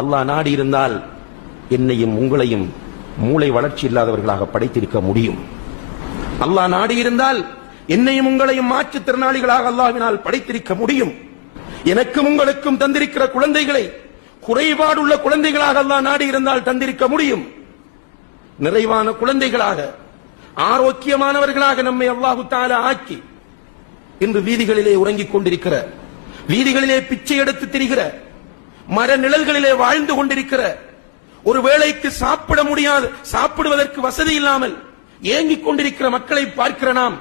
அல்லாஹ் நாடி இருந்தால் என்னையும் உங்களையும் மூளை வளர்ச்சி இல்லாதவர்களாக படைத்திருக்க முடியும். அல்லாஹ் நாடி இருந்தால் என்னையும் உங்களையும் மாற்றுத்திறனாளிகளாக அல்லாஹ்வினால் படைத்திருக்க முடியும். எனக்கும் உங்களுக்கும் தந்திருக்கிற குழந்தைகளை குறைபாடுள்ள குழந்தைகளாக அல்லாஹ் நாடி இருந்தால் தந்திருக்க முடியும். நிறைவான குழந்தைகளாக ஆரோக்கியமானவர்களாக நம்மை அல்லாஹு தஆலா ஆக்கி இன்று வீதிகளிலே உறங்கிக் கொண்டிருக்கிற, வீதிகளிலே பிச்சை எடுத்து திரிகிற, மர நிழல்களிலே வாழ்ந்து கொண்டிருக்கிற, ஒரு வேளைக்கு சாப்பிட முடியாது, சாப்பிடுவதற்கு வசதி இல்லாமல் ஏங்கிக் கொண்டிருக்கிற மக்களை பார்க்கிற நாம்,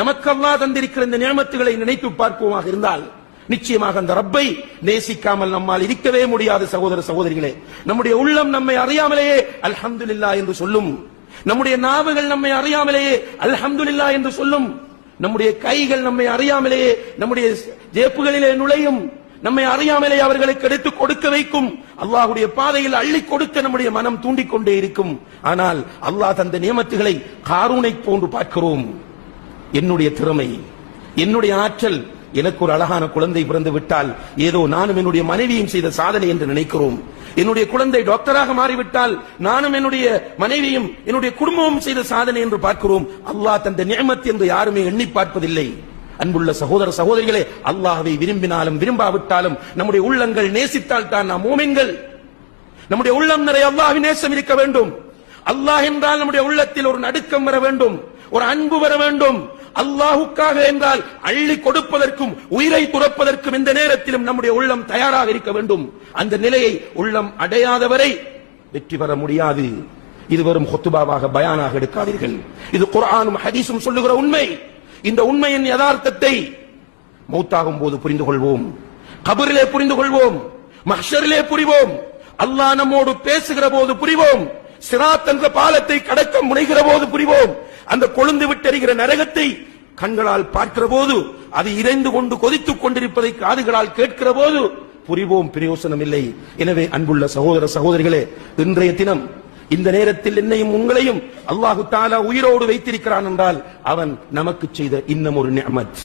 நமக்கு அல்லாஹ் தந்திருக்கிற இந்த நியமத்துகளை நினைத்து பார்ப்போமாக இருந்தால் நிச்சயமாக அந்த ரப்பை நேசிக்காமல் நம்மால் இருக்கவே முடியாது. சகோதர சகோதரிகளே, நம்முடைய உள்ளம் நம்மை அறியாமலேயே அல்ஹம்துலில்லாஹ் என்று சொல்லும். நம்முடைய நாவுகள் நம்மை அறியாமலேயே அல்ஹம்துலில்லாஹ் என்று சொல்லும். நம்முடைய கைகள் நம்மை அறியாமலேயே நம்முடைய ஜேப்புகளிலே நுழையும். நம்மை அறியாமலே அவர்களுக்கு எடுத்து கொடுக்க வைக்கும். அல்லாஹ்வுடைய பாதையில் அள்ளி கொடுக்க நம்முடைய மனம் தூண்டிக்கொண்டே இருக்கும். ஆனால் அல்லாஹ் தந்த நியமத்துகளை காரூனை போன்று பார்க்கிறோம். என்னுடைய திறமை, என்னுடைய ஆற்றல், எனக்கு ஒரு அழகான குழந்தை பிறந்து விட்டால் ஏதோ நானும் என்னுடைய மனைவியும் செய்த சாதனை என்று நினைக்கிறோம். என்னுடைய குழந்தை டாக்டராக மாறிவிட்டால் நானும் என்னுடைய மனைவியும் என்னுடைய குடும்பமும் செய்த சாதனை என்று பார்க்கிறோம். அல்லாஹ் தந்த நியமத் என்று யாருமே எண்ணி பார்ப்பதில்லை. அன்புள்ள சகோதர சகோதரிகளே, அல்லாஹ்வை விரும்பினாலும் விரும்பாவிட்டாலும் நம்முடைய உள்ளங்கள் நேசித்தால் தான் நாம் மூமின்கள். நம்முடைய உள்ளம் நிறைய அல்லாஹ்வின் நேசம் இருக்க வேண்டும். அல்லாஹ் என்றால் நம்முடைய உள்ளத்தில் ஒரு நடுக்கம் வர வேண்டும், ஒரு அன்பு வர வேண்டும். அல்லாஹுக்காக என்றால் அள்ளி கொடுப்பதற்கும் உயிரை துறப்பதற்கும் இந்த நேரத்திலும் நம்முடைய உள்ளம் தயாராக இருக்க வேண்டும். அந்த நிலையை உள்ளம் அடையாதவரை வெற்றி பெற முடியாது. இது வெறும் ஹுத்பாவாக பயானாக எடுக்காதீர்கள். இது குர்ஆனும் ஹதீஸும் சொல்லுகிற உண்மை. இந்த உண்மையின் யதார்த்தத்தை மௌத்தாகும் போது புரிந்து கொள்வோம், கபரிலே புரிந்து கொள்வோம், மஹ்ஷரிலே புரிவோம், அல்லாஹ் நம்மோடு பேசுகிற போது புரிவோம், சிராத் என்ற பாலத்தை கடக்க முனைகிற போது புரிவோம், அந்த கொழுந்து விட்டெறிகிற நரகத்தை கண்களால் பார்க்கிற போது, அது இறைந்து கொண்டு கொதித்துக் கொண்டிருப்பதை காதுகளால் கேட்கிற போது புரிவோம். பிரயோசனம் இல்லை. எனவே அன்புள்ள சகோதர சகோதரிகளே, இன்றைய தினம் இந்த நேரத்தில் என்னையும் உங்களையும் அல்லாஹு தஆலா உயிரோடு வைத்திருக்கிறான் என்றால் அவன் நமக்கு செய்த இன்னும் ஒரு நிஅமத்.